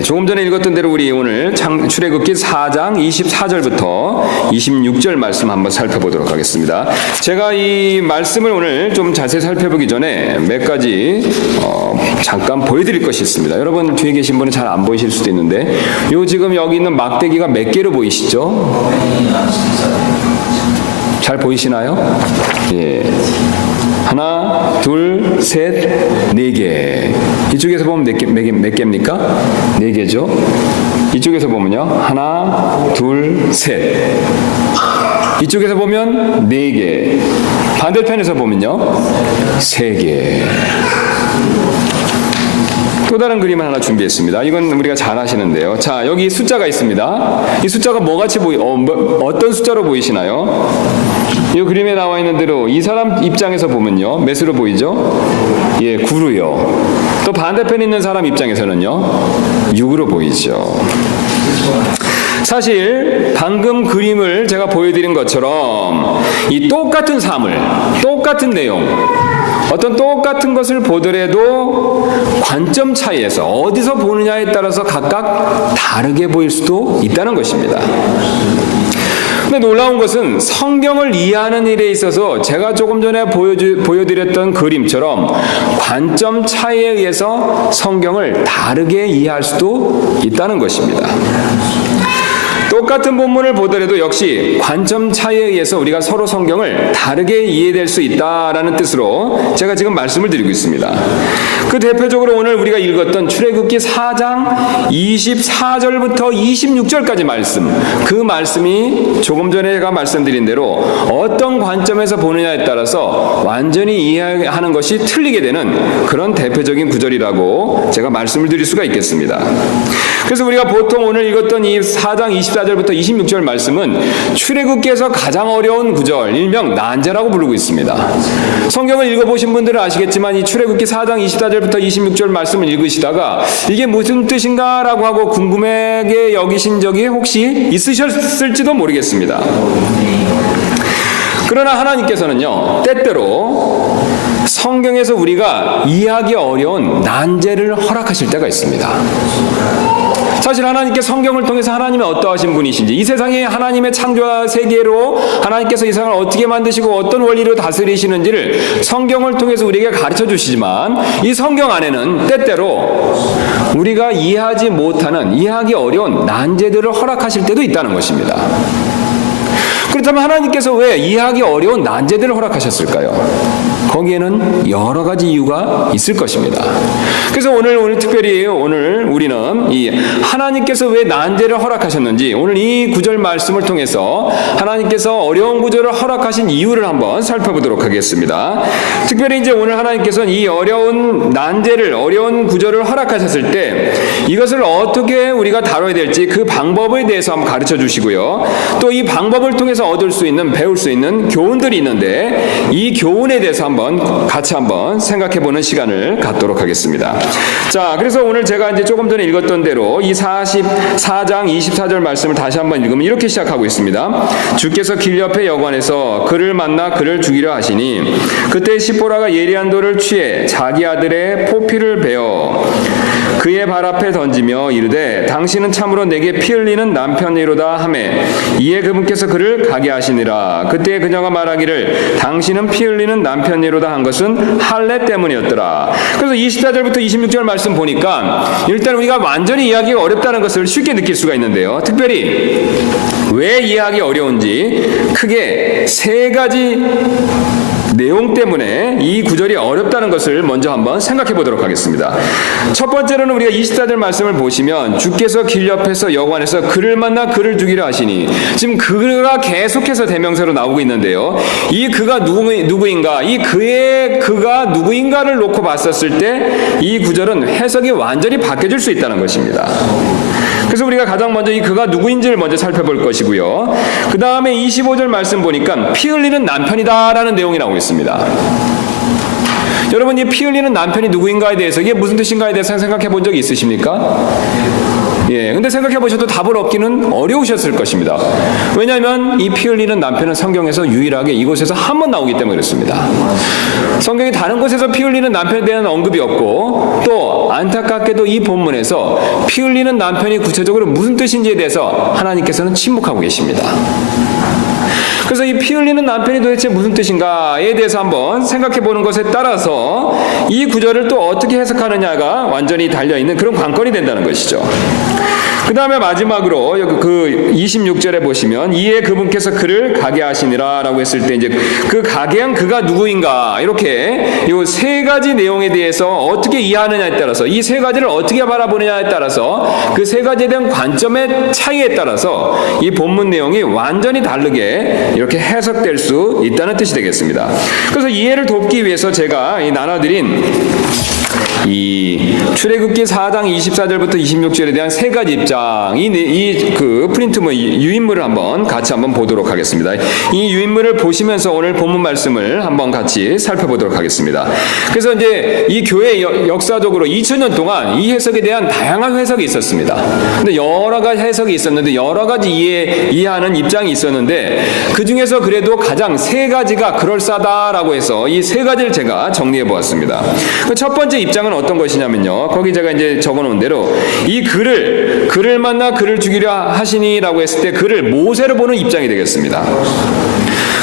조금 전에 읽었던 대로 우리 오늘 출애굽기 4장 24절부터 26절 말씀 한번 살펴보도록 하겠습니다. 제가 이 말씀을 오늘 좀 자세히 살펴보기 전에 몇 가지 잠깐 보여드릴 것이 있습니다. 여러분 뒤에 계신 분은 잘 안 보이실 수도 있는데 지금 여기 있는 막대기가 몇 개로 보이시죠? 잘 보이시나요? 예. 하나, 둘, 셋, 네 개. 이쪽에서 보면 몇 개입니까? 네 개죠. 이쪽에서 보면요. 하나, 둘, 셋. 이쪽에서 보면 네 개. 반대편에서 보면요. 세 개. 또 다른 그림을 하나 준비했습니다. 이건 우리가 잘 아시는데요. 자, 여기 숫자가 있습니다. 이 숫자가 뭐같이 어떤 숫자로 보이시나요? 이 그림에 나와 있는 대로 이 사람 입장에서 보면요. 몇으로 보이죠? 예, 9로요. 또 반대편에 있는 사람 입장에서는요. 6으로 보이죠. 사실 방금 그림을 제가 보여드린 것처럼 이 똑같은 사물, 똑같은 내용, 어떤 똑같은 것을 보더라도 관점 차이에서 어디서 보느냐에 따라서 각각 다르게 보일 수도 있다는 것입니다. 근데 놀라운 것은 성경을 이해하는 일에 있어서 제가 조금 전에 보여드렸던 그림처럼 관점 차이에 의해서 성경을 다르게 이해할 수도 있다는 것입니다. 똑같은 본문을 보더라도 역시 관점 차이에 의해서 우리가 서로 성경을 다르게 이해될 수 있다라는 뜻으로 제가 지금 말씀을 드리고 있습니다. 그 대표적으로 오늘 우리가 읽었던 출애굽기 4장 24절부터 26절까지 말씀, 그 말씀이 조금 전에 제가 말씀드린 대로 어떤 관점에서 보느냐에 따라서 완전히 이해하는 것이 틀리게 되는 그런 대표적인 구절이라고 제가 말씀을 드릴 수가 있겠습니다. 그래서 우리가 보통 오늘 읽었던 이 4장 24절부터 26절 말씀은 출애굽기에서 가장 어려운 구절, 일명 난제라고 부르고 있습니다. 성경을 읽어보신 분들은 아시겠지만 이 출애굽기 4장 24절부터 26절 말씀을 읽으시다가 이게 무슨 뜻인가 라고 하고 궁금하게 여기신 적이 혹시 있으셨을지도 모르겠습니다. 그러나 하나님께서는요, 때때로 성경에서 우리가 이해하기 어려운 난제를 허락하실 때가 있습니다. 사실 하나님께 성경을 통해서 하나님이 어떠하신 분이신지, 이 세상에 하나님의 창조와 세계로 하나님께서 이 세상을 어떻게 만드시고 어떤 원리로 다스리시는지를 성경을 통해서 우리에게 가르쳐 주시지만 이 성경 안에는 때때로 우리가 이해하지 못하는, 이해하기 어려운 난제들을 허락하실 때도 있다는 것입니다. 그렇다면 하나님께서 왜 이해하기 어려운 난제들을 허락하셨을까요? 거기에는 여러 가지 이유가 있을 것입니다. 그래서 오늘 특별히 우리는 이 하나님께서 왜 난제를 허락하셨는지 오늘 이 구절 말씀을 통해서 하나님께서 어려운 구절을 허락하신 이유를 한번 살펴보도록 하겠습니다. 특별히 이제 오늘 하나님께서는 이 어려운 난제를, 어려운 구절을 허락하셨을 때 이것을 어떻게 우리가 다뤄야 될지 그 방법에 대해서 한번 가르쳐 주시고요. 또 이 방법을 통해서 얻을 수 있는, 배울 수 있는 교훈들이 있는데 이 교훈에 대해서 같이 한번 생각해보는 시간을 갖도록 하겠습니다. 자, 그래서 오늘 제가 이제 조금 전에 읽었던 대로 이 44장 24절 말씀을 다시 한번 읽으면 이렇게 시작하고 있습니다. 주께서 길 옆에 여관에서 그를 만나 그를 죽이려 하시니 그때 시보라가 예리한 돌을 취해 자기 아들의 포피를 베어 그의 발 앞에 던지며 이르되 당신은 참으로 내게 피 흘리는 남편이로다 하매 이에 그분께서 그를 가게 하시니라. 그때 그녀가 말하기를 당신은 피 흘리는 남편이로다 한 것은 할례 때문이었더라. 그래서 24절부터 26절 말씀 보니까 일단 우리가 완전히 이해하기가 어렵다는 것을 쉽게 느낄 수가 있는데요. 특별히 왜 이해하기 어려운지 크게 세 가지 내용 때문에 이 구절이 어렵다는 것을 먼저 한번 생각해 보도록 하겠습니다. 첫 번째로는 우리가 24절 말씀을 보시면 주께서 길 옆에서 여관에서 그를 만나 그를 죽이려 하시니, 지금 그가 계속해서 대명사로 나오고 있는데요. 이 그가 누구인가, 이 그가 누구인가를 놓고 봤었을 때 이 구절은 해석이 완전히 바뀌어질 수 있다는 것입니다. 그래서 우리가 가장 먼저 이 그가 누구인지를 먼저 살펴볼 것이고요. 그 다음에 25절 말씀 보니까 피 흘리는 남편이다라는 내용이 나오고 있습니다. 여러분, 이 피 흘리는 남편이 누구인가에 대해서, 이게 무슨 뜻인가에 대해서 생각해 본 적이 있으십니까? 예, 근데 생각해 보셔도 답을 얻기는 어려우셨을 것입니다. 왜냐하면 이 피 흘리는 남편은 성경에서 유일하게 이곳에서 한 번 나오기 때문에 그렇습니다. 성경이 다른 곳에서 피 흘리는 남편에 대한 언급이 없고, 또 안타깝게도 이 본문에서 피 흘리는 남편이 구체적으로 무슨 뜻인지에 대해서 하나님께서는 침묵하고 계십니다. 그래서 이 피 흘리는 남편이 도대체 무슨 뜻인가에 대해서 한번 생각해 보는 것에 따라서 이 구절을 또 어떻게 해석하느냐가 완전히 달려있는 그런 관건이 된다는 것이죠. 그 다음에 마지막으로 그 26절에 보시면 이에 그분께서 그를 가게 하시니라 라고 했을 때 이제 그 가게 한 그가 누구인가, 이렇게 이 세 가지 내용에 대해서 어떻게 이해하느냐에 따라서, 이 세 가지를 어떻게 바라보느냐에 따라서, 그 세 가지에 대한 관점의 차이에 따라서 이 본문 내용이 완전히 다르게 이렇게 해석될 수 있다는 뜻이 되겠습니다. 그래서 이해를 돕기 위해서 제가 이 나눠드린 이 출애굽기 4장 24절부터 26절에 대한 세 가지 입장, 그 프린트물 유인물을 같이 한번 보도록 하겠습니다. 이 유인물을 보시면서 오늘 본문 말씀을 한번 같이 살펴보도록 하겠습니다. 그래서 이제 이 교회 역사적으로 2000년 동안 이 해석에 대한 다양한 해석이 있었습니다. 근데 여러 가지 해석이 있었는데, 여러 가지 이해하는 입장이 있었는데, 그 중에서 그래도 가장 세 가지가 그럴싸하다라고 해서 이 세 가지를 제가 정리해 보았습니다. 첫 번째 입장은 어떤 것이냐면요, 거기 제가 이제 적어놓은 대로 이 그를 만나 그를 죽이려 하시니라고 했을 때 그를 모세로 보는 입장이 되겠습니다.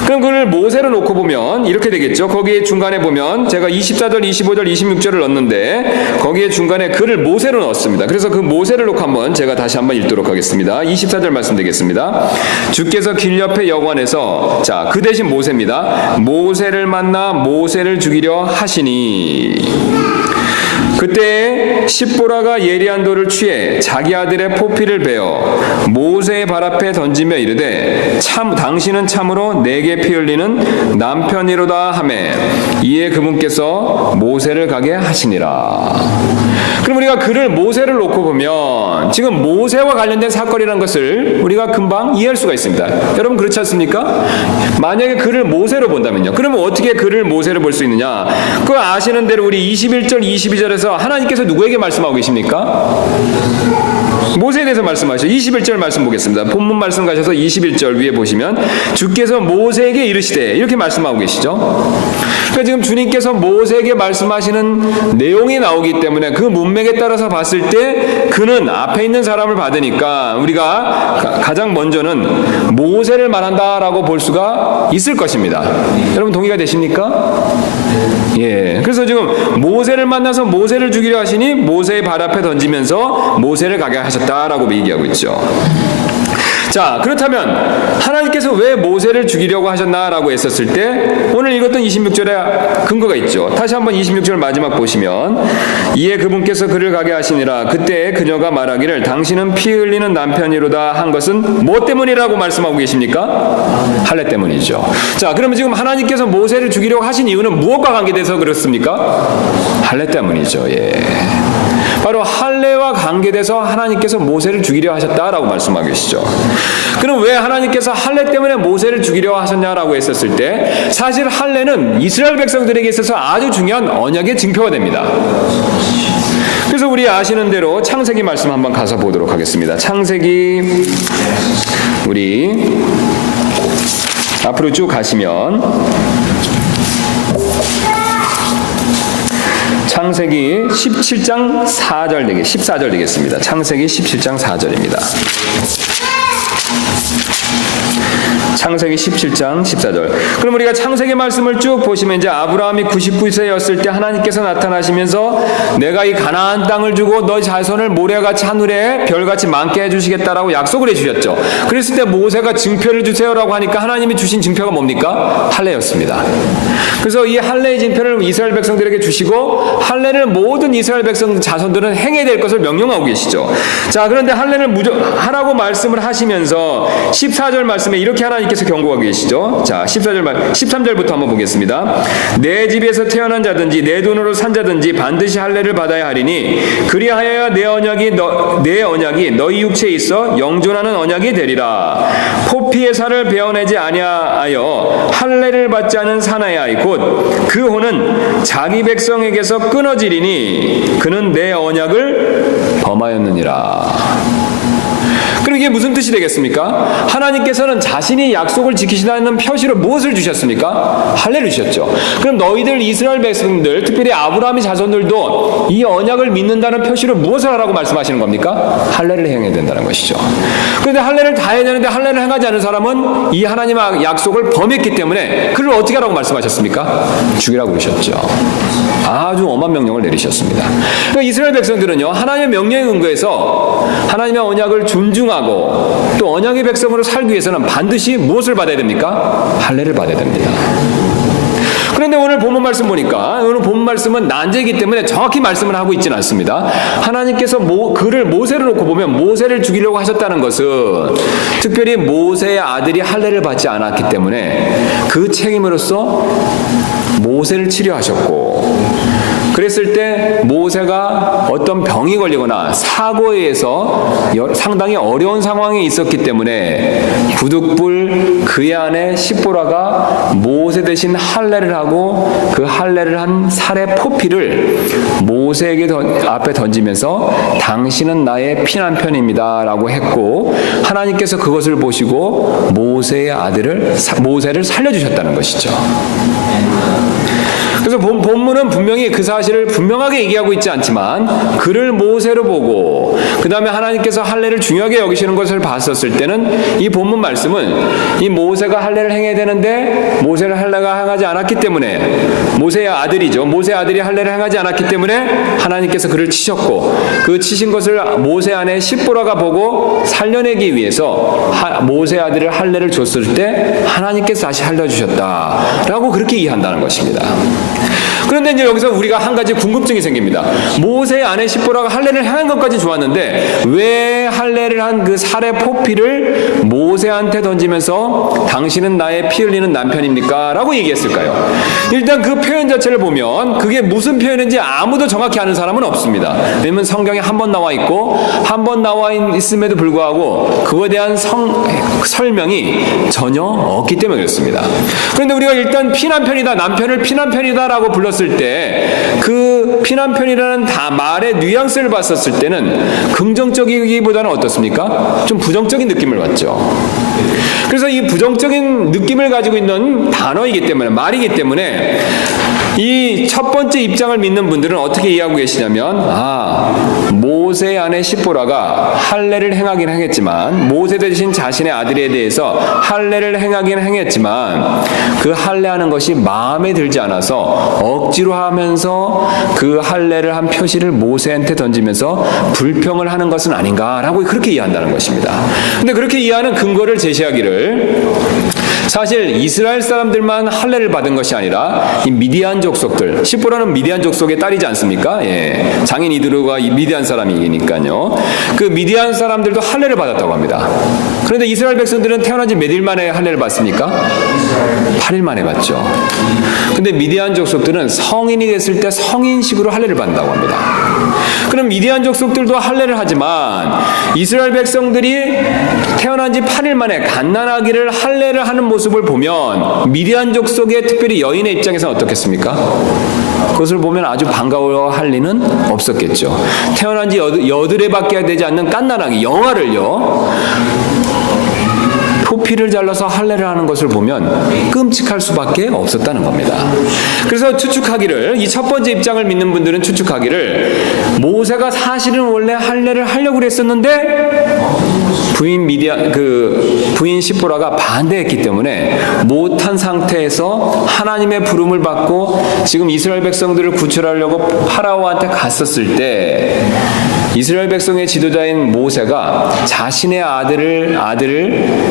그럼 그를 모세로 놓고 보면 이렇게 되겠죠. 거기에 중간에 보면 제가 24절, 25절, 26절을 넣었는데 거기에 중간에 그를 모세로 넣었습니다. 그래서 그 모세를 놓고 제가 다시 한번 읽도록 하겠습니다. 24절 말씀 되겠습니다. 주께서 길 옆에 여관에서, 자, 그 대신 모세입니다. 모세를 만나 모세를 죽이려 하시니, 그때 십보라가 예리한 돌을 취해 자기 아들의 포피를 베어 모세의 발 앞에 던지며 이르되 당신은 참으로 내게 피 흘리는 남편이로다 하매 이에 그분께서 모세를 가게 하시니라. 그럼 우리가 그를 모세를 놓고 보면 지금 모세와 관련된 사건이라는 것을 우리가 금방 이해할 수가 있습니다. 여러분 그렇지 않습니까? 만약에 그를 모세로 본다면요, 그러면 어떻게 그를 모세로 볼 수 있느냐? 그거 아시는 대로 우리 21절 22절에서 하나님께서 누구에게 말씀하고 계십니까? 모세에 대해서 말씀하셔. 21절 말씀 보겠습니다. 본문 말씀 가셔서 21절 위에 보시면 주께서 모세에게 이르시되, 이렇게 말씀하고 계시죠. 그러니까 지금 주님께서 모세에게 말씀하시는 내용이 나오기 때문에 그 문맥에 따라서 봤을 때 그는 앞에 있는 사람을 받으니까 우리가 가장 먼저는 모세를 말한다라고 볼 수가 있을 것입니다. 여러분 동의가 되십니까? 예. 그래서 지금 모세를 만나서 모세를 죽이려 하시니 모세의 발 앞에 던지면서 모세를 가게 하셨다라고 얘기하고 있죠. 자, 그렇다면 하나님께서 왜 모세를 죽이려고 하셨나라고 했었을 때 오늘 읽었던 26절에 근거가 있죠. 다시 한번 26절 마지막 보시면 이에 그분께서 그를 가게 하시니라. 그때 그녀가 말하기를 당신은 피 흘리는 남편이로다 한 것은 뭐 때문이라고 말씀하고 계십니까? 할례 때문이죠. 자, 그러면 지금 하나님께서 모세를 죽이려고 하신 이유는 무엇과 관계돼서 그렇습니까? 할례 때문이죠. 예. 바로 할례와 관계돼서 하나님께서 모세를 죽이려 하셨다라고 말씀하고 계시죠. 그럼 왜 하나님께서 할례 때문에 모세를 죽이려 하셨냐라고 했었을 때 사실 할례는 이스라엘 백성들에게 있어서 아주 중요한 언약의 증표가 됩니다. 그래서 우리 아시는 대로 창세기 말씀 한번 가서 보도록 하겠습니다. 창세기 우리 앞으로 쭉 가시면 창세기 17장 14절 되겠습니다. 창세기 17장 4절입니다. 창세기 17장 14절. 그럼 우리가 창세기 말씀을 쭉 보시면 이제 아브라함이 99세였을 때 하나님께서 나타나시면서 내가 이 가나안 땅을 주고 너 자손을 모래같이 하늘에 별같이 많게 해주시겠다라고 약속을 해주셨죠. 그랬을 때 모세가 증표를 주세요라고 하니까 하나님이 주신 증표가 뭡니까? 할례였습니다. 그래서 이 할례의 증표를 이스라엘 백성들에게 주시고 할례를 모든 이스라엘 백성 자손들은 행해야 될 것을 명령하고 계시죠. 자, 그런데 할례를 하라고 말씀을 하시면서 14절 말씀에 이렇게 하나님께서 경고하고 계시죠. 자, 13절부터 한번 보겠습니다. 내 집에서 태어난 자든지 내 돈으로 산 자든지 반드시 할례를 받아야 하리니 그리하여야 내 언약이 너희 육체에 있어 영존하는 언약이 되리라. 포피의 살을 베어내지 아니하여 할례를 받지 않은 사나이 아이 곧 그 혼은 자기 백성에게서 끊어지리니 그는 내 언약을 범하였느니라. 이게 무슨 뜻이 되겠습니까? 하나님께서는 자신이 약속을 지키시다는 표시로 무엇을 주셨습니까? 할례를 주셨죠. 그럼 너희들 이스라엘 백성들, 특별히 아브라함의 자손들도 이 언약을 믿는다는 표시로 무엇을 하라고 말씀하시는 겁니까? 할례를 행해야 된다는 것이죠. 그런데 할례를 다 해야 되는데 할례를 행하지 않은 사람은 이 하나님의 약속을 범했기 때문에 그를 어떻게 하라고 말씀하셨습니까? 죽이라고 그러셨죠. 아주 엄한 명령을 내리셨습니다. 그러니까 이스라엘 백성들은요, 하나님의 명령에 근거해서 하나님의 언약을 존중하고 또 언약의 백성으로 살기 위해서는 반드시 무엇을 받아야 됩니까? 할례를 받아야 됩니다. 그런데 오늘 본문 말씀 보니까 오늘 본문 말씀은 난제이기 때문에 정확히 말씀을 하고 있지는 않습니다. 하나님께서 그를 모세를 놓고 보면 모세를 죽이려고 하셨다는 것은 특별히 모세의 아들이 할례를 받지 않았기 때문에 그 책임으로서 모세를 치료하셨고, 그랬을 때 모세가 어떤 병이 걸리거나 사고에 의해서 상당히 어려운 상황에 있었기 때문에 부득불 그의 아내 십보라가 모세 대신 할례를 하고 그 할례를 한 살의 포피를 모세에게 앞에 던지면서 당신은 나의 피난편입니다 라고 했고, 하나님께서 그것을 보시고 모세를 살려주셨다는 것이죠. 그래서 본문은 분명히 그 사실을 분명하게 얘기하고 있지 않지만 그를 모세로 보고 그 다음에 하나님께서 할례를 중요하게 여기시는 것을 봤었을 때는 이 본문 말씀은 이 모세가 할례를 행해야 되는데 모세를 할례가 행하지 않았기 때문에 모세의 아들이죠. 모세의 아들이 할례를 행하지 않았기 때문에 하나님께서 그를 치셨고, 그 치신 것을 모세 아내 십보라가 보고 살려내기 위해서 모세 아들을 할례를 줬을 때 하나님께서 다시 살려주셨다라고 그렇게 이해한다는 것입니다. 그런데 이제 여기서 우리가 한 가지 궁금증이 생깁니다. 모세의 아내 십보라가 할례를 행한 것까지 좋았는데 왜 할례를 한 그 살의 포피를 모세한테 던지면서 당신은 나의 피 흘리는 남편입니까? 라고 얘기했을까요? 일단 그 표현 자체를 보면 그게 무슨 표현인지 아무도 정확히 아는 사람은 없습니다. 왜냐면 성경에 한 번 나와 있고 한 번 나와 있음에도 불구하고 그거에 대한 설명이 전혀 없기 때문에 그렇습니다. 그런데 우리가 일단 피난편이다, 남편을 피난편이다 라고 불렀을 때 그 피난편이라는 말의 뉘앙스를 봤었을 때는 긍정적이기보다는 어떻습니까? 좀 부정적인 느낌을 받죠. 그래서 이 부정적인 느낌을 가지고 있는 단어이기 때문에, 말이기 때문에 이 첫 번째 입장을 믿는 분들은 어떻게 이해하고 계시냐면, 모세의 아내 십보라가 할례를 행하긴 행했지만, 모세 대신 자신의 아들에 대해서 할례를 행하긴 행했지만 그 할례하는 것이 마음에 들지 않아서 억지로 하면서 그 할례를 한 표시를 모세한테 던지면서 불평을 하는 것은 아닌가라고 그렇게 이해한다는 것입니다. 근데 그렇게 이해하는 근거를 제시하기를, 사실 이스라엘 사람들만 할례를 받은 것이 아니라 이 미디안 족속들, 십보라는 미디안 족속의 딸이지 않습니까? 예, 장인 이드로가 미디안 사람이니까요. 그 미디안 사람들도 할례를 받았다고 합니다. 그런데 이스라엘 백성들은 태어난 지 몇 일 만에 할례를 받습니까? 8일 만에 받죠. 근데 미디안 족속들은 성인이 됐을 때 성인식으로 할례를 받는다고 합니다. 그럼 미디안 족속들도 할례를 하지만 이스라엘 백성들이 태어난 지 8일 만에 갓난아기를 할례를 하는 모습을 보면 미디안 족속의 특별히 여인의 입장에서는 어떻겠습니까? 그것을 보면 아주 반가워할 리는 없었겠죠. 태어난 지 여드레밖에 되지 않는 갓난아기 영아를요, 포피를 잘라서 할례를 하는 것을 보면 끔찍할 수밖에 없었다는 겁니다. 그래서 추측하기를, 이 첫 번째 입장을 믿는 분들은 추측하기를, 모세가 사실은 원래 할례를 하려고 그랬었는데 부인 십보라가 반대했기 때문에 못한 상태에서 하나님의 부름을 받고 지금 이스라엘 백성들을 구출하려고 파라오한테 갔었을 때 이스라엘 백성의 지도자인 모세가 자신의 아들을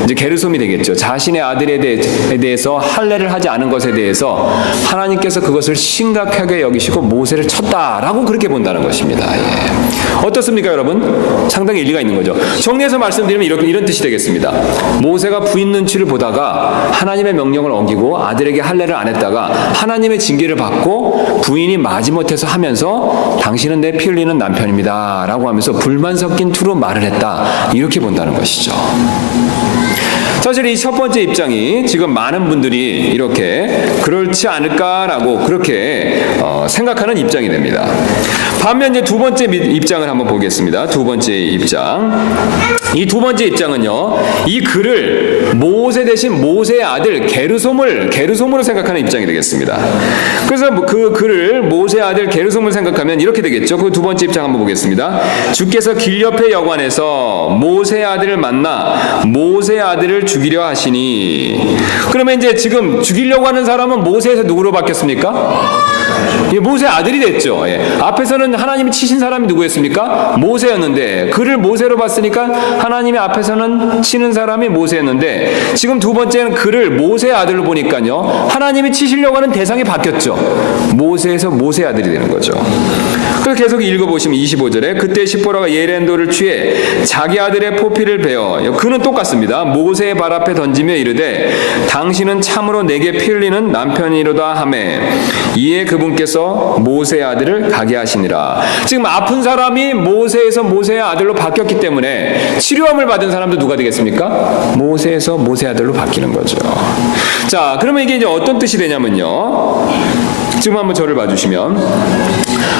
이제 게르솜이 되겠죠. 자신의 아들에 대해서 할례를 하지 않은 것에 대해서 하나님께서 그것을 심각하게 여기시고 모세를 쳤다라고 그렇게 본다는 것입니다. 예. 어떻습니까, 여러분? 상당히 일리가 있는 거죠. 정리해서 말씀드리면 이런 뜻이 되겠습니다. 모세가 부인 눈치를 보다가 하나님의 명령을 어기고 아들에게 할례를 안 했다가 하나님의 징계를 받고 부인이 마지못해서 하면서 당신은 내 피 흘리는 남편입니다 라고 하면서 불만 섞인 투로 말을 했다, 이렇게 본다는 것이죠. 사실 이 첫 번째 입장이 지금 많은 분들이 이렇게 그렇지 않을까라고 그렇게 생각하는 입장이 됩니다. 반면 이제 두 번째 입장을 한번 보겠습니다. 두 번째 입장. 이 두 번째 입장은요, 이 글을 모세 대신 모세의 아들 게르솜으로 생각하는 입장이 되겠습니다. 그래서 그 글을 모세의 아들 게르솜을 생각하면 이렇게 되겠죠. 그 두 번째 입장 한번 보겠습니다. 주께서 길 옆에 여관에서 모세의 아들을 만나 모세의 아들을 죽이려 하시니. 그러면 이제 지금 죽이려고 하는 사람은 모세에서 누구로 바뀌었습니까? 예, 모세의 아들이 됐죠. 예. 앞에서는 하나님이 치신 사람이 누구였습니까? 모세였는데, 그를 모세로 봤으니까 하나님이 앞에서는 치는 사람이 모세였는데, 지금 두 번째는 그를 모세의 아들로 보니까요, 하나님이 치시려고 하는 대상이 바뀌었죠. 모세에서 모세의 아들이 되는 거죠. 그래서 계속 읽어보시면 25절에 그때 시보라가 예렌도를 취해 자기 아들의 포피를 베어, 그는 똑같습니다. 모세의 발 앞에 던지며 이르되 당신은 참으로 내게 피 흘리는 남편이로다 하매 이에 그분께서 모세의 아들을 가게 하시니라. 지금 아픈 사람이 모세에서 모세의 아들로 바뀌었기 때문에 치료함을 받은 사람도 누가 되겠습니까? 모세에서 모세의 아들로 바뀌는 거죠. 자, 그러면 이게 이제 어떤 뜻이 되냐면요, 지금 한번 저를 봐주시면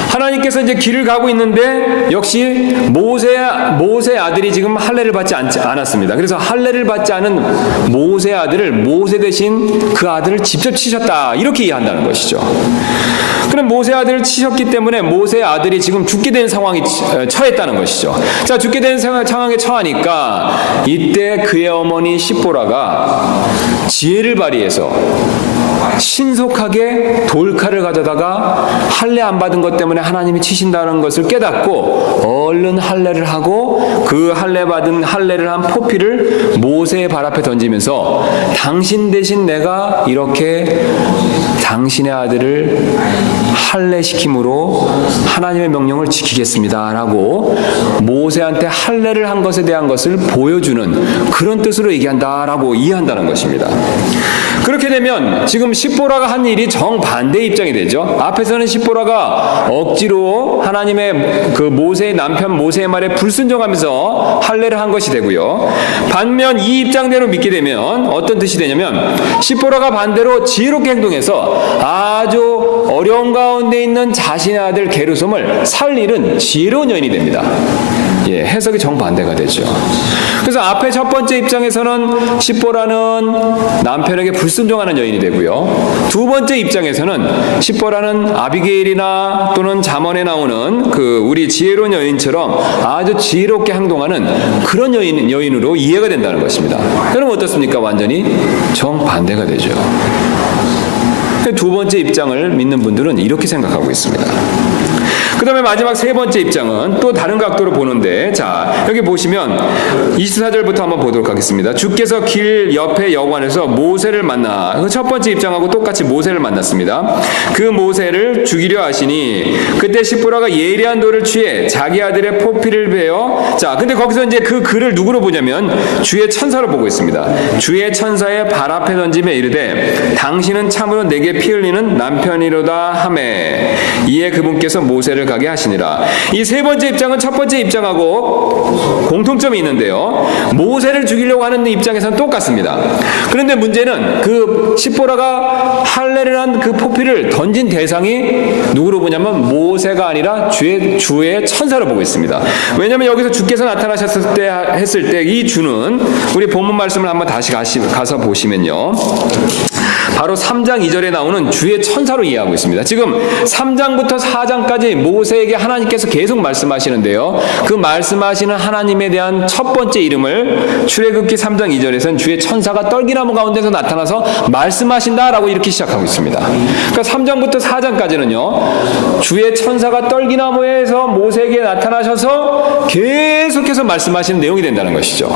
하나님께서 이제 길을 가고 있는데 역시 모세의 아들이 지금 할례를 받지 않았습니다. 그래서 할례를 받지 않은 모세의 아들을 모세 대신 그 아들을 직접 치셨다, 이렇게 이해한다는 것이죠. 그럼 모세의 아들을 치셨기 때문에 모세의 아들이 지금 죽게 되는 상황에 처했다는 것이죠. 자, 죽게 되는 상황에 처하니까 이때 그의 어머니 시보라가 지혜를 발휘해서 신속하게 돌칼을 가져다가 할례 안 받은 것 때문에 하나님이 치신다는 것을 깨닫고 얼른 할례를 하고 그 할례를 한 포피를 모세의 발 앞에 던지면서 당신 대신 내가 이렇게 당신의 아들을 할례시킴으로 하나님의 명령을 지키겠습니다라고 모세한테 할례를 한 것에 대한 것을 보여주는 그런 뜻으로 얘기한다라고 이해한다는 것입니다. 그렇게 되면 지금 시보라가 한 일이 정반대의 입장이 되죠. 앞에서는 시보라가 억지로 하나님의 그 모세의 남편 모세의 말에 불순종하면서 할례를 한 것이 되고요. 반면 이 입장대로 믿게 되면 어떤 뜻이 되냐면 시보라가 반대로 지혜롭게 행동해서 아주 어려운 가운데 있는 자신의 아들 게르솜을 살리는 지혜로운 여인이 됩니다. 예, 해석이 정반대가 되죠. 그래서 앞에 첫 번째 입장에서는 시보라는 남편에게 불순종하는 여인이 되고요. 두 번째 입장에서는 시보라는 아비게일이나 또는 잠언에 나오는 그 우리 지혜로운 여인처럼 아주 지혜롭게 행동하는 그런 여인으로 이해가 된다는 것입니다. 그럼 어떻습니까? 완전히 정반대가 되죠. 두 번째 입장을 믿는 분들은 이렇게 생각하고 있습니다. 그 다음에 마지막 세 번째 입장은 또 다른 각도로 보는데, 자, 여기 보시면 24절부터 한번 보도록 하겠습니다. 주께서 길 옆에 여관에서 모세를 만나, 그 첫 번째 입장하고 똑같이 모세를 만났습니다. 그 모세를 죽이려 하시니 그때 시보라가 예리한 돌을 취해 자기 아들의 포피를 베어, 자, 근데 거기서 이제 그 글을 누구로 보냐면 주의 천사로 보고 있습니다. 주의 천사의 발 앞에 던지며 이르되 당신은 참으로 내게 피 흘리는 남편이로다 하매 이에 그분께서 모세를 가게 하시니라. 이 세 번째 입장은 첫 번째 입장하고 공통점이 있는데요, 모세를 죽이려고 하는 입장에서는 똑같습니다. 그런데 문제는 그 시보라가 할례를 한 그 포피를 던진 대상이 누구로 보냐면 모세가 아니라 주의 천사로 보고 있습니다. 왜냐하면 여기서 주께서 나타나셨을 때 했을 때 이 주는 우리 본문 말씀을 한번 다시 가서 보시면요, 바로 3장 2절에 나오는 주의 천사로 이해하고 있습니다. 지금 3장부터 4장까지 모세에게 하나님께서 계속 말씀하시는데요, 그 말씀하시는 하나님에 대한 첫 번째 이름을 출애굽기 3장 2절에서는 주의 천사가 떨기나무 가운데서 나타나서 말씀하신다라고 이렇게 시작하고 있습니다. 그러니까 3장부터 4장까지는요 주의 천사가 떨기나무에서 모세에게 나타나셔서 계속해서 말씀하시는 내용이 된다는 것이죠.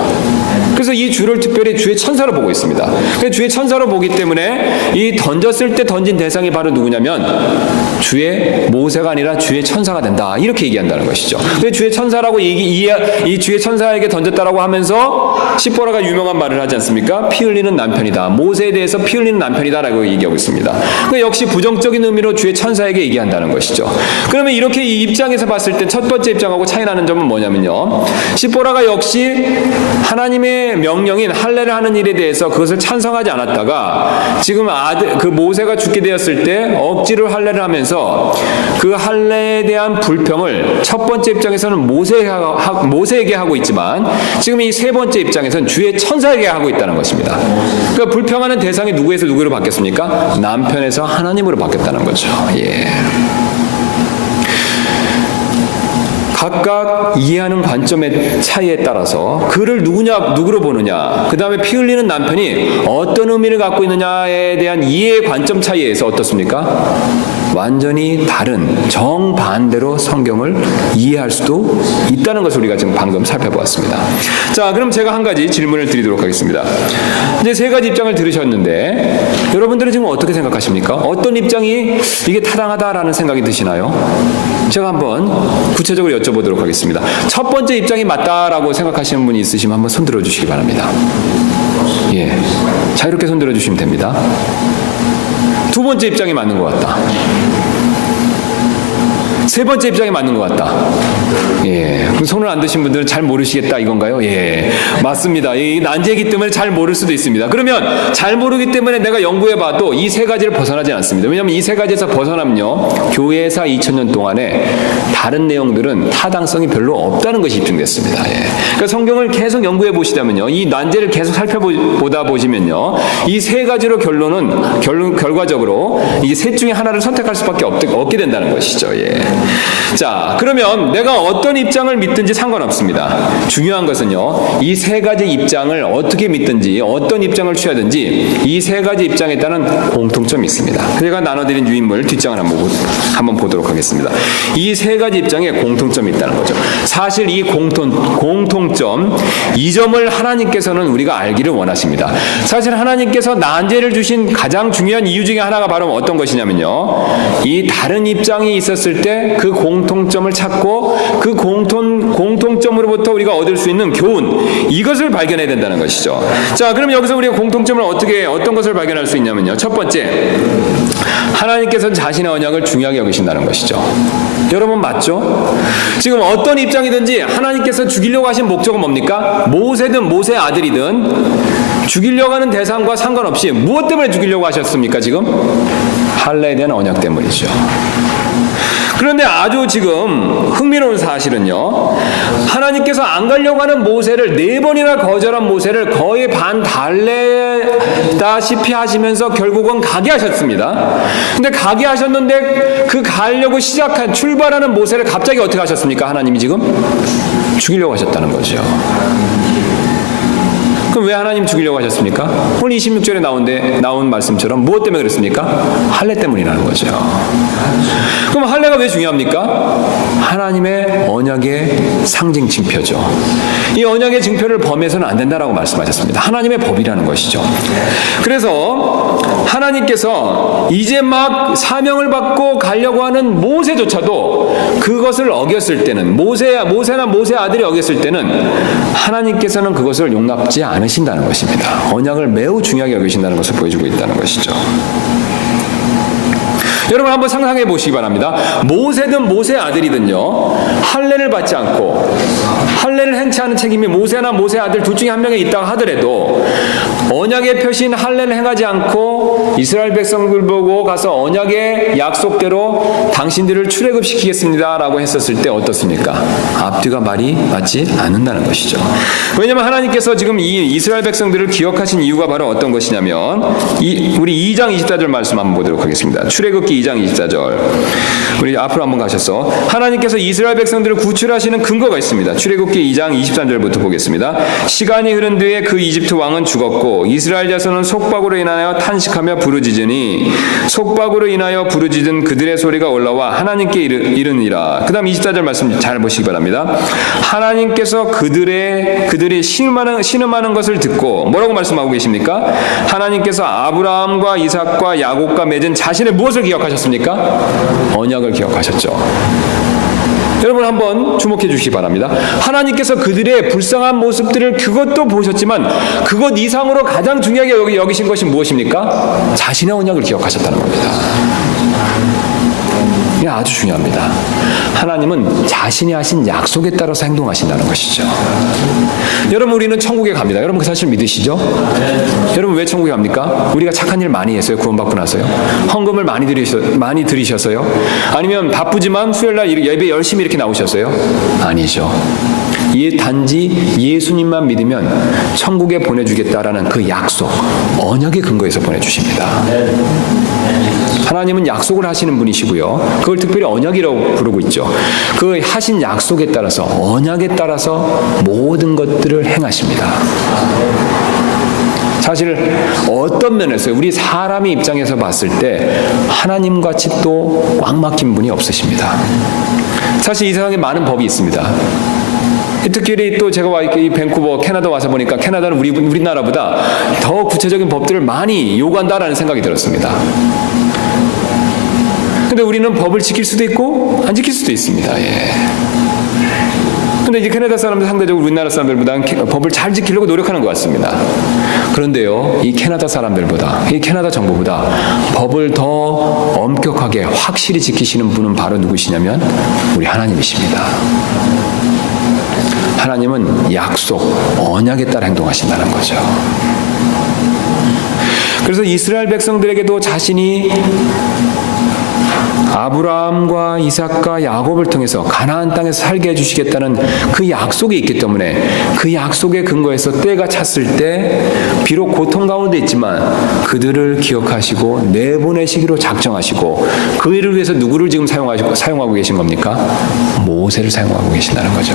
그래서 이 주를 특별히 주의 천사로 보고 있습니다. 주의 천사로 보기 때문에 이 던졌을 때 던진 대상이 바로 누구냐면 주의 모세가 아니라 주의 천사가 된다. 이렇게 얘기한다는 것이죠. 근데 주의 천사라고 이 주의 천사에게 던졌다라고 하면서 시보라가 유명한 말을 하지 않습니까? 피 흘리는 남편이다. 모세에 대해서 피 흘리는 남편이다라고 얘기하고 있습니다. 역시 부정적인 의미로 주의 천사에게 얘기한다는 것이죠. 그러면 이렇게 이 입장에서 봤을 때 첫 번째 입장하고 차이 나는 점은 뭐냐면요. 시보라가 역시 하나님의 명령인 할례를 하는 일에 대해서 그것을 찬성하지 않았다가 지금 그 모세가 죽게 되었을 때 억지로 할례를 하면서 그 할례에 대한 불평을 첫 번째 입장에서는 모세에게 하고 있지만 지금 이 세 번째 입장에서는 주의 천사에게 하고 있다는 것입니다. 그러니까 불평하는 대상이 누구에서 누구로 바뀌었습니까? 남편에서 하나님으로 바뀌었다는 거죠. 예. 각각 이해하는 관점의 차이에 따라서 그를 누구로 보느냐, 그 다음에 피 흘리는 남편이 어떤 의미를 갖고 있느냐에 대한 이해의 관점 차이에서 어떻습니까? 완전히 다른 정반대로 성경을 이해할 수도 있다는 것을 우리가 지금 방금 살펴보았습니다. 자, 그럼 제가 한 가지 질문을 드리도록 하겠습니다. 이제 세 가지 입장을 들으셨는데 여러분들은 지금 어떻게 생각하십니까? 어떤 입장이 이게 타당하다라는 생각이 드시나요? 제가 한번 구체적으로 여쭤보도록 하겠습니다. 첫 번째 입장이 맞다라고 생각하시는 분이 있으시면 한번 손 들어주시기 바랍니다. 예, 자유롭게 손 들어주시면 됩니다. 두 번째 입장이 맞는 것 같다. 세 번째 입장이 맞는 것 같다. 예, 그럼 손을 안 드신 분들은 잘 모르시겠다 이건가요? 예, 맞습니다. 이 난제이기 때문에 잘 모를 수도 있습니다. 그러면 잘 모르기 때문에 내가 연구해봐도 이 세 가지를 벗어나지 않습니다. 왜냐하면 이 세 가지에서 벗어나면요, 교회사 2000년 동안에 다른 내용들은 타당성이 별로 없다는 것이 입증됐습니다. 예. 그러니까 성경을 계속 연구해 보시다면요, 이 난제를 계속 살펴보다 보시면요, 이 세 가지로 결과적으로 이 셋 중에 하나를 선택할 수밖에 없게 된다는 것이죠. 예. 자, 그러면 내가 어떤 입장을 믿든지 상관없습니다. 중요한 것은요, 이 세 가지 입장을 어떻게 믿든지 어떤 입장을 취하든지 이 세 가지 입장에 따른 공통점이 있습니다. 제가 나눠드린 유인물 뒷장을 한번 보도록 하겠습니다. 이 세 가지 입장에 공통점이 있다는 거죠. 사실 이 공통점, 이 점을 하나님께서는 우리가 알기를 원하십니다. 사실 하나님께서 난제를 주신 가장 중요한 이유 중에 하나가 바로 어떤 것이냐면요, 이 다른 입장이 있었을 때 그 공통점을 찾고 그 공통점으로부터 우리가 얻을 수 있는 교훈, 이것을 발견해야 된다는 것이죠. 자, 그럼 여기서 우리가 공통점을 어떤 것을 발견할 수 있냐면요, 첫 번째, 하나님께서는 자신의 언약을 중요하게 여기신다는 것이죠. 여러분 맞죠? 지금 어떤 입장이든지 하나님께서 죽이려고 하신 목적은 뭡니까? 모세든 모세의 아들이든 죽이려고 하는 대상과 상관없이 무엇 때문에 죽이려고 하셨습니까? 지금 할례에 대한 언약 때문이죠. 그런데 아주 지금 흥미로운 사실은요, 하나님께서 안 가려고 하는 모세를 4번이나 거절한 모세를 거의 반 달래다시피 하시면서 결국은 가게 하셨습니다. 근데 가게 하셨는데 그 가려고 출발하는 모세를 갑자기 어떻게 하셨습니까? 하나님이 지금 죽이려고 하셨다는 거죠. 그럼 왜 하나님 죽이려고 하셨습니까? 오늘 26절에 나온 말씀처럼 무엇 때문에 그랬습니까? 할례 때문이라는 거죠. 그럼 할례가 왜 중요합니까? 하나님의 언약의 상징 징표죠. 이 언약의 징표를 범해서는 안 된다라고 말씀하셨습니다. 하나님의 법이라는 것이죠. 그래서 하나님께서 이제 막 사명을 받고 가려고 하는 모세조차도 그것을 어겼을 때는, 모세나 모세 아들이 어겼을 때는 하나님께서는 그것을 용납지 않으신다는 것입니다. 언약을 매우 중요하게 여기신다는 것을 보여주고 있다는 것이죠. 여러분 한번 상상해 보시기 바랍니다. 모세든 모세의 아들이든요, 할례를 받지 않고 할례를 행치 않은 책임이 모세나 모세의 아들 둘 중에 한 명에 있다고 하더라도 언약의 표시인 할례를 행하지 않고 이스라엘 백성들 보고 가서 언약의 약속대로 당신들을 출애굽시키겠습니다라고 했었을 때 어떻습니까? 앞뒤가 말이 맞지 않는다는 것이죠. 왜냐하면 하나님께서 지금 이 이스라엘 백성들을 기억하신 이유가 바로 어떤 것이냐면 우리 2장 24절 말씀 한번 보도록 하겠습니다. 출애굽기 2장 24절. 우리 앞으로 한번 가셔서 하나님께서 이스라엘 백성들을 구출하시는 근거가 있습니다. 출애굽기 2장 23절부터 보겠습니다. 시간이 흐른 뒤에 그 이집트 왕은 죽었고 이스라엘 자손은 속박으로 인하여 탄식하며 부르짖으니 속박으로 인하여 부르짖은 그들의 소리가 올라와 하나님께 이르니라. 그 다음 24절 말씀 잘 보시기 바랍니다. 하나님께서 그들이 신음하는 것을 듣고 뭐라고 말씀하고 계십니까? 하나님께서 아브라함과 이삭과 야곱과 맺은 자신의 무엇을 기억하셨습니까? 언약을 기억하셨죠. 여러분 한번 주목해 주시기 바랍니다. 하나님께서 그들의 불쌍한 모습들을 그것도 보셨지만 그것 이상으로 가장 중요하게 여기신 것이 무엇입니까? 자신의 언약을 기억하셨다는 겁니다. 이게 아주 중요합니다. 하나님은 자신이 하신 약속에 따라서 행동하신다는 것이죠. 여러분 우리는 천국에 갑니다. 여러분 그 사실 믿으시죠? 여러분 왜 천국에 갑니까? 우리가 착한 일 많이 했어요. 구원받고 나서요. 헌금을 많이 들이셔서요? 아니면 바쁘지만 수요일날 예배 열심히 이렇게 나오셨어요? 아니죠. 단지 예수님만 믿으면 천국에 보내주겠다라는 그 약속, 언약의 근거에서 보내주십니다. 하나님은 약속을 하시는 분이시고요. 그걸 특별히 언약이라고 부르고 있죠. 그 하신 약속에 따라서 언약에 따라서 모든 것들을 행하십니다. 사실 어떤 면에서 우리 사람의 입장에서 봤을 때 하나님같이 또 꽉 막힌 분이 없으십니다. 사실 이 세상에 많은 법이 있습니다. 특히 또 제가 이 밴쿠버 캐나다 와서 보니까 캐나다는 우리나라보다 더 구체적인 법들을 많이 요구한다라는 생각이 들었습니다. 근데 우리는 법을 지킬 수도 있고 안 지킬 수도 있습니다. 근데 이제 캐나다 사람들 상대적으로 우리나라 사람들보다는 법을 잘 지키려고 노력하는 것 같습니다. 그런데요, 이 캐나다 사람들보다, 이 캐나다 정부보다 법을 더 엄격하게 확실히 지키시는 분은 바로 누구시냐면 우리 하나님이십니다. 하나님은 약속, 언약에 따라 행동하신다는 거죠. 그래서 이스라엘 백성들에게도 자신이 아브라함과 이삭과 야곱을 통해서 가나안 땅에서 살게 해주시겠다는 그 약속이 있기 때문에 그 약속의 근거에서 때가 찼을 때 비록 고통 가운데 있지만 그들을 기억하시고 내보내시기로 작정하시고 그 일을 위해서 누구를 지금 사용하고 계신 겁니까? 모세를 사용하고 계신다는 거죠.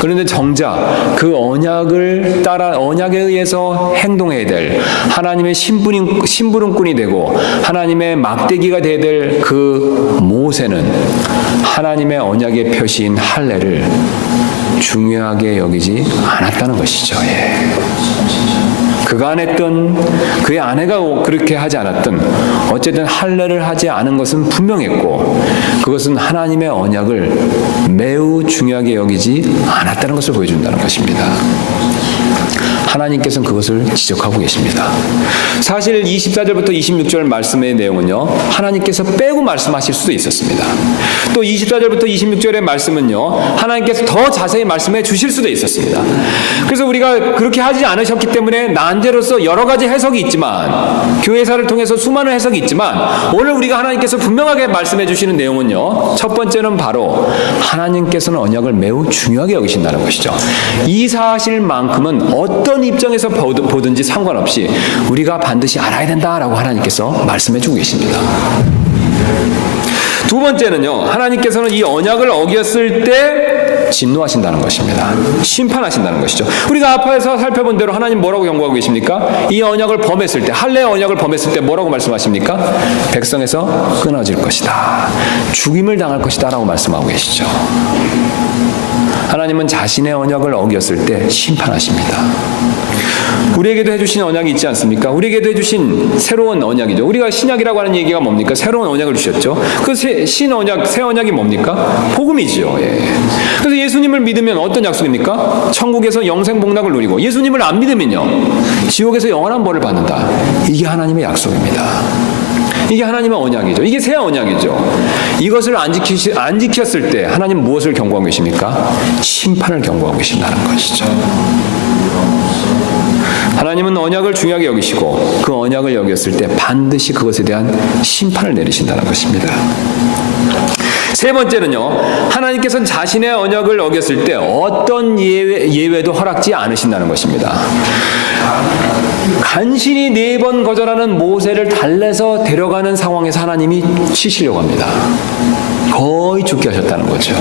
그런데 정작 그 언약을 따라 언약에 의해서 행동해야 될 하나님의 심부름꾼이 되고 하나님의 막대기가 되어야 될 그 모세는 하나님의 언약의 표시인 할례를 중요하게 여기지 않았다는 것이죠. 그가 안 했던 그의 아내가 그렇게 하지 않았던 어쨌든 할례를 하지 않은 것은 분명했고 그것은 하나님의 언약을 매우 중요하게 여기지 않았다는 것을 보여준다는 것입니다. 하나님께서는 그것을 지적하고 계십니다. 사실 24절부터 26절 말씀의 내용은요, 하나님께서 빼고 말씀하실 수도 있었습니다. 또 24절부터 26절의 말씀은요, 하나님께서 더 자세히 말씀해 주실 수도 있었습니다. 그래서 우리가 그렇게 하지 않으셨기 때문에 난제로서 여러 가지 해석이 있지만, 교회사를 통해서 수많은 해석이 있지만, 오늘 우리가 하나님께서 분명하게 말씀해 주시는 내용은요, 첫 번째는 바로 하나님께서는 언약을 매우 중요하게 여기신다는 것이죠. 이 사실만큼은 어떤 입장에서 보든지 상관없이 우리가 반드시 알아야 된다라고 하나님께서 말씀해주고 계십니다. 두 번째는요, 하나님께서는 이 언약을 어겼을 때 진노하신다는 것입니다. 심판하신다는 것이죠. 우리가 앞에서 살펴본 대로 하나님 뭐라고 경고하고 계십니까? 이 언약을 범했을 때, 할례의 언약을 범했을 때 뭐라고 말씀하십니까? 백성에서 끊어질 것이다. 죽임을 당할 것이다 라고 말씀하고 계시죠. 하나님은 자신의 언약을 어겼을 때 심판하십니다. 우리에게도 해주신 언약이 있지 않습니까? 우리에게도 해주신 새로운 언약이죠. 우리가 신약이라고 하는 얘기가 뭡니까? 새로운 언약을 주셨죠. 그 신언약, 새 언약이 뭡니까? 복음이죠. 그래서 예수님을 믿으면 어떤 약속입니까? 천국에서 영생복락을 누리고, 예수님을 안 믿으면요, 지옥에서 영원한 벌을 받는다. 이게 하나님의 약속입니다. 이게 하나님의 언약이죠. 이게 새 언약이죠. 이것을 안 지켰을 때 하나님 무엇을 경고하고 계십니까? 심판을 경고하고 계신다는 것이죠. 하나님은 언약을 중요하게 여기시고 그 언약을 여겼을 때 반드시 그것에 대한 심판을 내리신다는 것입니다. 세 번째는요, 하나님께서는 자신의 언약을 어겼을 때 어떤 예외도 허락지 않으신다는 것입니다. 간신히 4번 거절하는 모세를 달래서 데려가는 상황에서 하나님이 치시려고 합니다. 거의 죽게 하셨다는 거죠.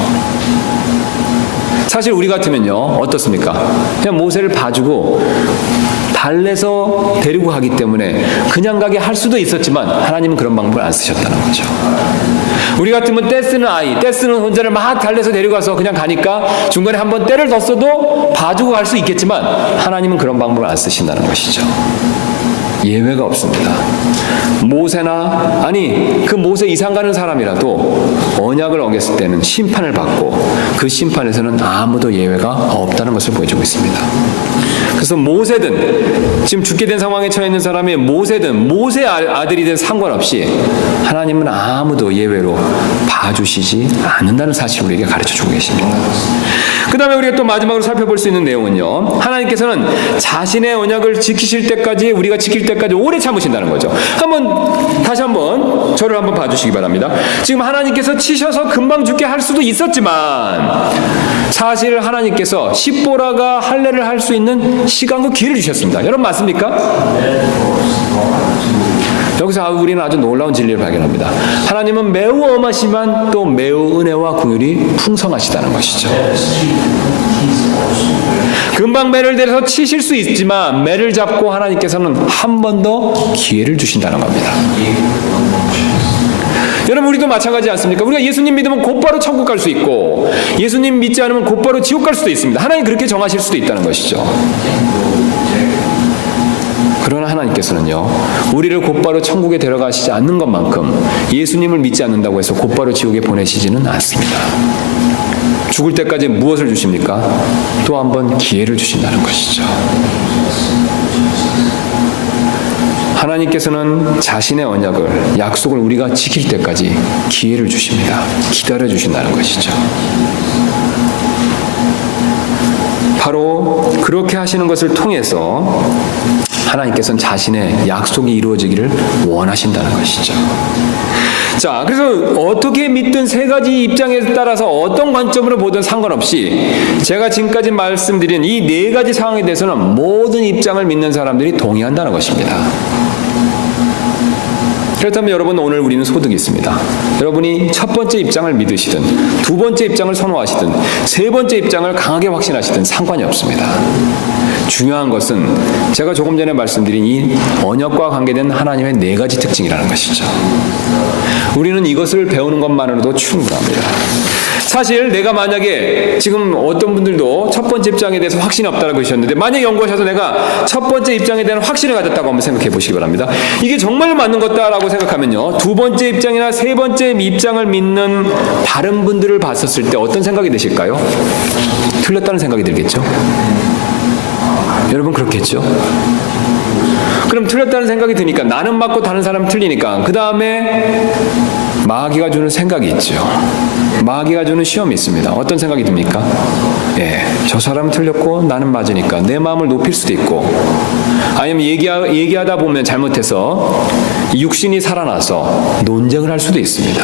사실 우리 같으면요, 어떻습니까? 그냥 모세를 봐주고 달래서 데리고 가기 때문에 그냥 가게 할 수도 있었지만 하나님은 그런 방법을 안 쓰셨다는 거죠. 우리 같으면 떼쓰는 혼자를 막 달래서 데려가서 그냥 가니까 중간에 한번 때를 뒀어도 봐주고 갈 수 있겠지만 하나님은 그런 방법을 안 쓰신다는 것이죠. 예외가 없습니다. 모세나 그 모세 이상 가는 사람이라도 언약을 어겼을 때는 심판을 받고 그 심판에서는 아무도 예외가 없다는 것을 보여주고 있습니다. 그래서 모세든 지금 죽게 된 상황에 처해 있는 사람이 모세든 모세 아들이든 상관없이 하나님은 아무도 예외로 봐주시지 않는다는 사실을 우리에게 가르쳐주고 계십니다. 그 다음에 우리가 또 마지막으로 살펴볼 수 있는 내용은요, 하나님께서는 자신의 언약을 지키실 때까지, 우리가 지킬 때까지 오래 참으신다는 거죠. 다시 한번 저를 한번 봐주시기 바랍니다. 지금 하나님께서 치셔서 금방 죽게 할 수도 있었지만 사실 하나님께서 십보라가 할례를 할 수 있는 시간과 기회를 주셨습니다. 여러분 맞습니까? 여기서 우리는 아주 놀라운 진리를 발견합니다. 하나님은 매우 엄하시지만 또 매우 은혜와 긍휼이 풍성하시다는 것이죠. 금방 매를 대서 치실 수 있지만 매를 잡고 하나님께서는 한 번 더 기회를 주신다는 겁니다. 여러분 우리도 마찬가지 않습니까? 우리가 예수님 믿으면 곧바로 천국 갈 수 있고 예수님 믿지 않으면 곧바로 지옥 갈 수도 있습니다. 하나님 그렇게 정하실 수도 있다는 것이죠. 그러나 하나님께서는요, 우리를 곧바로 천국에 데려가시지 않는 것만큼 예수님을 믿지 않는다고 해서 곧바로 지옥에 보내시지는 않습니다. 죽을 때까지 무엇을 주십니까? 또 한 번 기회를 주신다는 것이죠. 하나님께서는 자신의 언약을, 약속을 우리가 지킬 때까지 기회를 주십니다. 기다려 주신다는 것이죠. 바로 그렇게 하시는 것을 통해서 하나님께서는 자신의 약속이 이루어지기를 원하신다는 것이죠. 자, 그래서 어떻게 믿든 세 가지 입장에 따라서 어떤 관점으로 보든 상관없이 제가 지금까지 말씀드린 이 네 가지 상황에 대해서는 모든 입장을 믿는 사람들이 동의한다는 것입니다. 그렇다면 여러분, 오늘 우리는 소득이 있습니다. 여러분이 첫 번째 입장을 믿으시든 두 번째 입장을 선호하시든 세 번째 입장을 강하게 확신하시든 상관이 없습니다. 중요한 것은 제가 조금 전에 말씀드린 이 언약과 관계된 하나님의 네 가지 특징이라는 것이죠. 우리는 이것을 배우는 것만으로도 충분합니다. 사실 내가 만약에 지금 어떤 분들도 첫 번째 입장에 대해서 확신이 없다고 그러셨는데 만약에 연구하셔서 내가 첫 번째 입장에 대한 확신을 가졌다고 한번 생각해 보시기 바랍니다. 이게 정말 맞는 것다라고 생각하면요, 두 번째 입장이나 세 번째 입장을 믿는 다른 분들을 봤었을 때 어떤 생각이 드실까요? 틀렸다는 생각이 들겠죠? 여러분 그렇겠죠? 그럼 틀렸다는 생각이 드니까 나는 맞고 다른 사람은 틀리니까 그 다음에 마귀가 주는 생각이 있죠. 마귀가 주는 시험이 있습니다. 어떤 생각이 듭니까? 저 사람은 틀렸고 나는 맞으니까 내 마음을 높일 수도 있고, 아니면 얘기하다 보면 잘못해서 육신이 살아나서 논쟁을 할 수도 있습니다.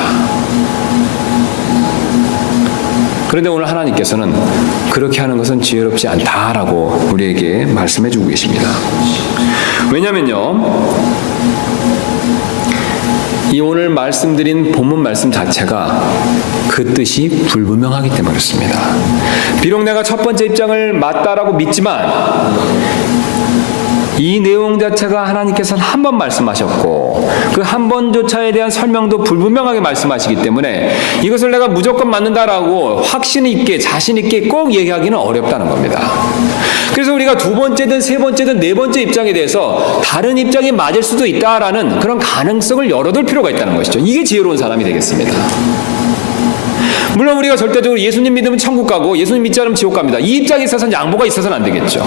그런데 오늘 하나님께서는 그렇게 하는 것은 지혜롭지 않다라고 우리에게 말씀해 주고 계십니다. 왜냐면요, 이 오늘 말씀드린 본문 말씀 자체가 그 뜻이 불분명하기 때문에 그렇습니다. 비록 내가 첫 번째 입장을 맞다라고 믿지만 이 내용 자체가 하나님께서는 한 번 말씀하셨고 그 한 번조차에 대한 설명도 불분명하게 말씀하시기 때문에 이것을 내가 무조건 맞는다라고 확신 있게 자신 있게 꼭 얘기하기는 어렵다는 겁니다. 그래서 우리가 두 번째든 세 번째든 네 번째 입장에 대해서 다른 입장이 맞을 수도 있다라는 그런 가능성을 열어둘 필요가 있다는 것이죠. 이게 지혜로운 사람이 되겠습니다. 물론 우리가 절대적으로 예수님 믿으면 천국 가고 예수님 믿지 않으면 지옥 갑니다. 이 입장에 있어서는 양보가 있어서는 안 되겠죠.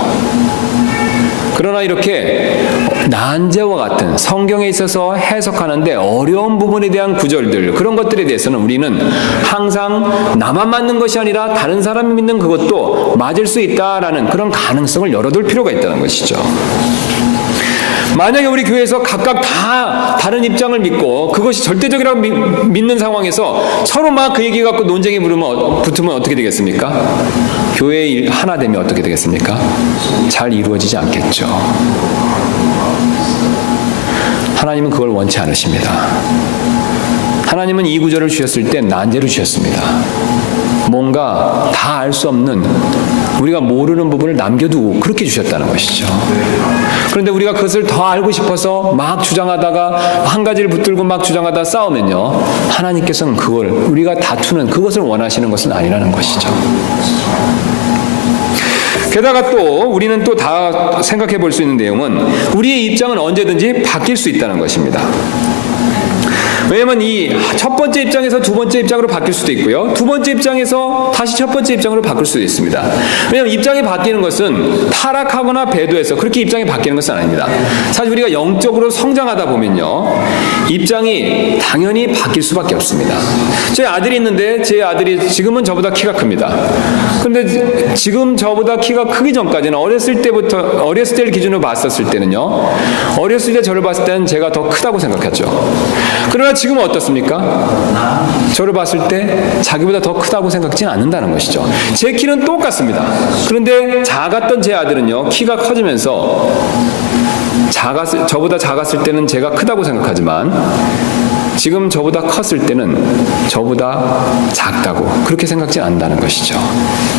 그러나 이렇게 난제와 같은 성경에 있어서 해석하는데 어려운 부분에 대한 구절들, 그런 것들에 대해서는 우리는 항상 나만 맞는 것이 아니라 다른 사람이 믿는 그것도 맞을 수 있다라는 그런 가능성을 열어둘 필요가 있다는 것이죠. 만약에 우리 교회에서 각각 다 다른 입장을 믿고 그것이 절대적이라고 믿는 상황에서 서로 막 그 얘기 갖고 논쟁이 붙으면 어떻게 되겠습니까? 교회의 하나 되면 어떻게 되겠습니까? 잘 이루어지지 않겠죠. 하나님은 그걸 원치 않으십니다. 하나님은 이 구절을 주셨을 때 난제를 주셨습니다. 뭔가 다 알 수 없는, 우리가 모르는 부분을 남겨두고 그렇게 주셨다는 것이죠. 그런데 우리가 그것을 더 알고 싶어서 막 주장하다가 한 가지를 붙들고 막 주장하다 싸우면요, 하나님께서는 그걸 우리가 다투는 그것을 원하시는 것은 아니라는 것이죠. 게다가 또 우리는 또 다 생각해 볼 수 있는 내용은 우리의 입장은 언제든지 바뀔 수 있다는 것입니다. 왜냐하면 이 첫 번째 입장에서 두 번째 입장으로 바뀔 수도 있고요, 두 번째 입장에서 다시 첫 번째 입장으로 바뀔 수도 있습니다. 왜냐하면 입장이 바뀌는 것은 타락하거나 배도해서 그렇게 입장이 바뀌는 것은 아닙니다. 사실 우리가 영적으로 성장하다 보면요, 입장이 당연히 바뀔 수밖에 없습니다. 제 아들이 있는데 제 아들이 지금은 저보다 키가 큽니다. 그런데 지금 저보다 키가 크기 전까지는 어렸을 때를 기준으로 봤었을 때는요, 어렸을 때 저를 봤을 때는 제가 더 크다고 생각했죠. 그러나 지금은 어떻습니까? 저를 봤을 때 자기보다 더 크다고 생각지는 않는다는 것이죠. 제 키는 똑같습니다. 그런데 작았던 제 아들은요, 키가 커지면서 저보다 작았을 때는 제가 크다고 생각하지만 지금 저보다 컸을 때는 저보다 작다고 그렇게 생각지 않는다는 것이죠.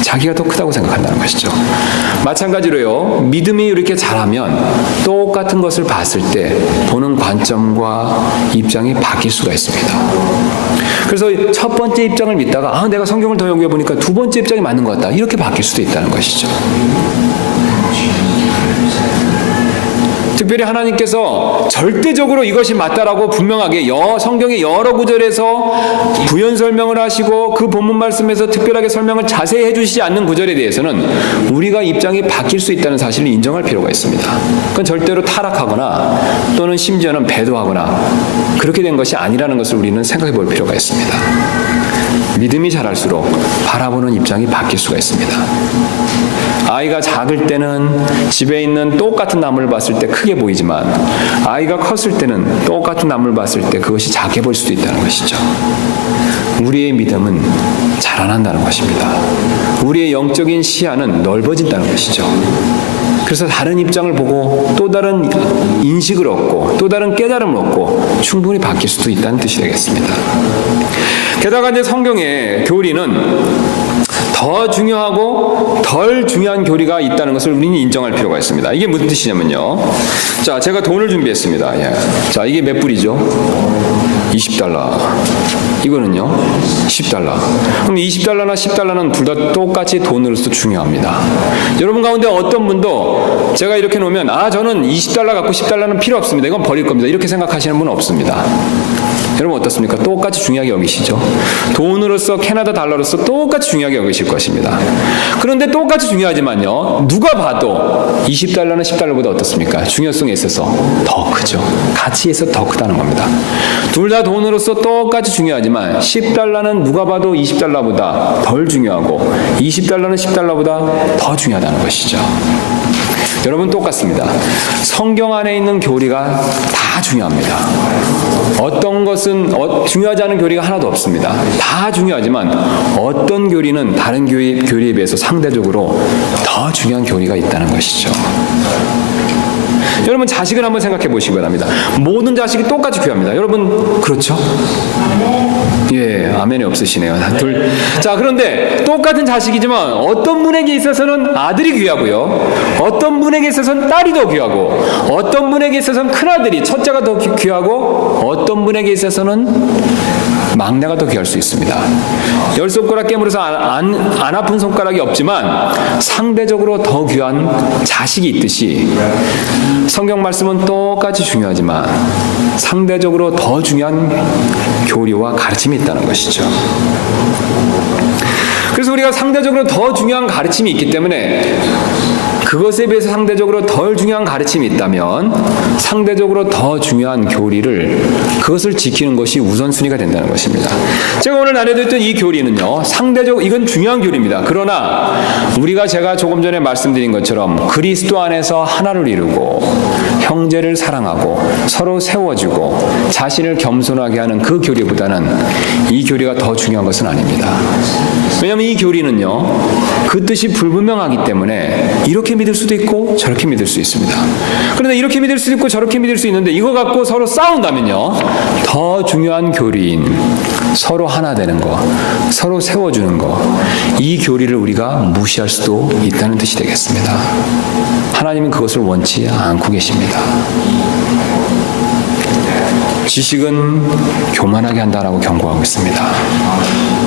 자기가 더 크다고 생각한다는 것이죠. 마찬가지로요, 믿음이 이렇게 자라면 똑같은 것을 봤을 때 보는 관점과 입장이 바뀔 수가 있습니다. 그래서 첫 번째 입장을 믿다가 내가 성경을 더 연구해 보니까 두 번째 입장이 맞는 것 같다, 이렇게 바뀔 수도 있다는 것이죠. 특별히 하나님께서 절대적으로 이것이 맞다라고 분명하게 성경의 여러 구절에서 부연 설명을 하시고 그 본문 말씀에서 특별하게 설명을 자세히 해주시지 않는 구절에 대해서는 우리가 입장이 바뀔 수 있다는 사실을 인정할 필요가 있습니다. 그건 절대로 타락하거나 또는 심지어는 배도하거나 그렇게 된 것이 아니라는 것을 우리는 생각해 볼 필요가 있습니다. 믿음이 자랄수록 바라보는 입장이 바뀔 수가 있습니다. 아이가 작을 때는 집에 있는 똑같은 나무를 봤을 때 크게 보이지만 아이가 컸을 때는 똑같은 나무를 봤을 때 그것이 작게 보일 수도 있다는 것이죠. 우리의 믿음은 자라난다는 것입니다. 우리의 영적인 시야는 넓어진다는 것이죠. 그래서 다른 입장을 보고 또 다른 인식을 얻고 또 다른 깨달음을 얻고 충분히 바뀔 수도 있다는 뜻이 되겠습니다. 게다가 이제 성경의 교리는 더 중요하고 덜 중요한 교리가 있다는 것을 우리는 인정할 필요가 있습니다. 이게 무슨 뜻이냐면요, 자, 제가 돈을 준비했습니다. 자, 이게 몇 불이죠? 20달러. 이거는요, 10달러. 그럼 20달러나 10달러는 둘 다 똑같이 돈으로서 중요합니다. 여러분 가운데 어떤 분도 제가 이렇게 놓으면 저는 20달러 갖고 10달러는 필요 없습니다, 이건 버릴 겁니다, 이렇게 생각하시는 분은 없습니다. 여러분 어떻습니까? 똑같이 중요하게 여기시죠? 돈으로서 캐나다 달러로서 똑같이 중요하게 여기실 것입니다. 그런데 똑같이 중요하지만요, 누가 봐도 20달러는 10달러보다 어떻습니까? 중요성에 있어서 더 크죠. 가치에 있어서 더 크다는 겁니다. 둘 다 돈으로서 똑같이 중요하지만 10달러는 누가 봐도 20달러보다 덜 중요하고 20달러는 10달러보다 더 중요하다는 것이죠. 여러분 똑같습니다. 성경 안에 있는 교리가 다 중요합니다. 어떤 것은 중요하지 않은 교리가 하나도 없습니다. 다 중요하지만 어떤 교리는 다른 교리에 비해서 상대적으로 더 중요한 교리가 있다는 것이죠. 여러분 자식을 한번 생각해 보시기 바랍니다. 모든 자식이 똑같이 귀합니다. 여러분 그렇죠? 예, 아멘이 없으시네요. 자, 그런데 똑같은 자식이지만 어떤 분에게 있어서는 아들이 귀하고요, 어떤 분에게 있어서는 딸이 더 귀하고, 어떤 분에게 있어서는 큰아들이 첫째가 더 귀하고, 어떤 분에게 있어서는 막내가 더 귀할 수 있습니다. 10손가락 깨물어서 안 아픈 손가락이 없지만 상대적으로 더 귀한 자식이 있듯이 성경 말씀은 똑같이 중요하지만 상대적으로 더 중요한 교리와 가르침이 있다는 것이죠. 그래서 우리가 상대적으로 더 중요한 가르침이 있기 때문에 그것에 비해서 상대적으로 덜 중요한 가르침이 있다면 상대적으로 더 중요한 교리를 그것을 지키는 것이 우선순위가 된다는 것입니다. 제가 오늘 나눠드렸던 이 교리는요, 상대적으로 이건 중요한 교리입니다. 그러나 제가 조금 전에 말씀드린 것처럼 그리스도 안에서 하나를 이루고 형제를 사랑하고 서로 세워주고 자신을 겸손하게 하는 그 교리보다는 이 교리가 더 중요한 것은 아닙니다. 왜냐하면 이 교리는요, 그 뜻이 불분명하기 때문에 이렇게 믿을 수도 있고 저렇게 믿을 수 있습니다. 그런데 이렇게 믿을 수도 있고 저렇게 믿을 수 있는데 이거 갖고 서로 싸운다면요, 더 중요한 교리인 서로 하나 되는 거, 서로 세워주는 거, 이 교리를 우리가 무시할 수도 있다는 뜻이 되겠습니다. 하나님은 그것을 원치 않고 계십니다. 지식은 교만하게 한다라고 경고하고 있습니다.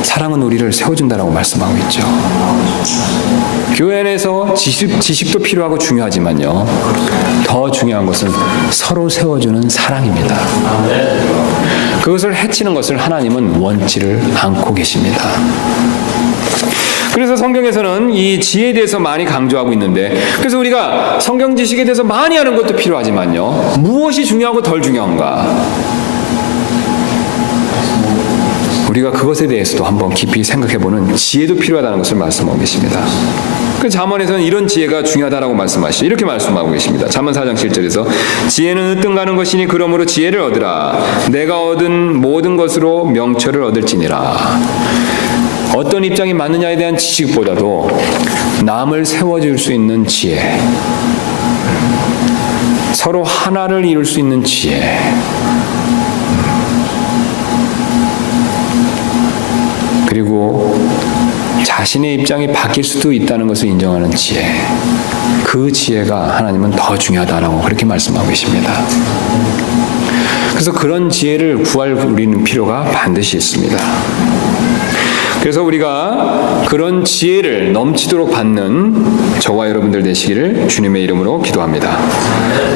사랑은 우리를 세워준다라고 말씀하고 있죠. 교회 안에서 지식도 필요하고 중요하지만요, 더 중요한 것은 서로 세워주는 사랑입니다. 그것을 해치는 것을 하나님은 원치를 않고 계십니다. 그래서 성경에서는 이 지혜에 대해서 많이 강조하고 있는데, 그래서 우리가 성경 지식에 대해서 많이 하는 것도 필요하지만요, 무엇이 중요하고 덜 중요한가? 우리가 그것에 대해서도 한번 깊이 생각해보는 지혜도 필요하다는 것을 말씀하고 계십니다. 그 잠언에서는 이런 지혜가 중요하다라고 말씀하시죠. 이렇게 말씀하고 계십니다. 잠언 4장 7절에서 지혜는 으뜸가는 것이니 그러므로 지혜를 얻으라. 내가 얻은 모든 것으로 명철을 얻을지니라. 어떤 입장이 맞느냐에 대한 지식보다도 남을 세워줄 수 있는 지혜, 서로 하나를 이룰 수 있는 지혜, 그리고 자신의 입장이 바뀔 수도 있다는 것을 인정하는 지혜, 그 지혜가 하나님은 더 중요하다라고 그렇게 말씀하고 계십니다. 그래서 그런 지혜를 구할 우리는 필요가 반드시 있습니다. 그래서 우리가 그런 지혜를 넘치도록 받는 저와 여러분들 되시기를 주님의 이름으로 기도합니다.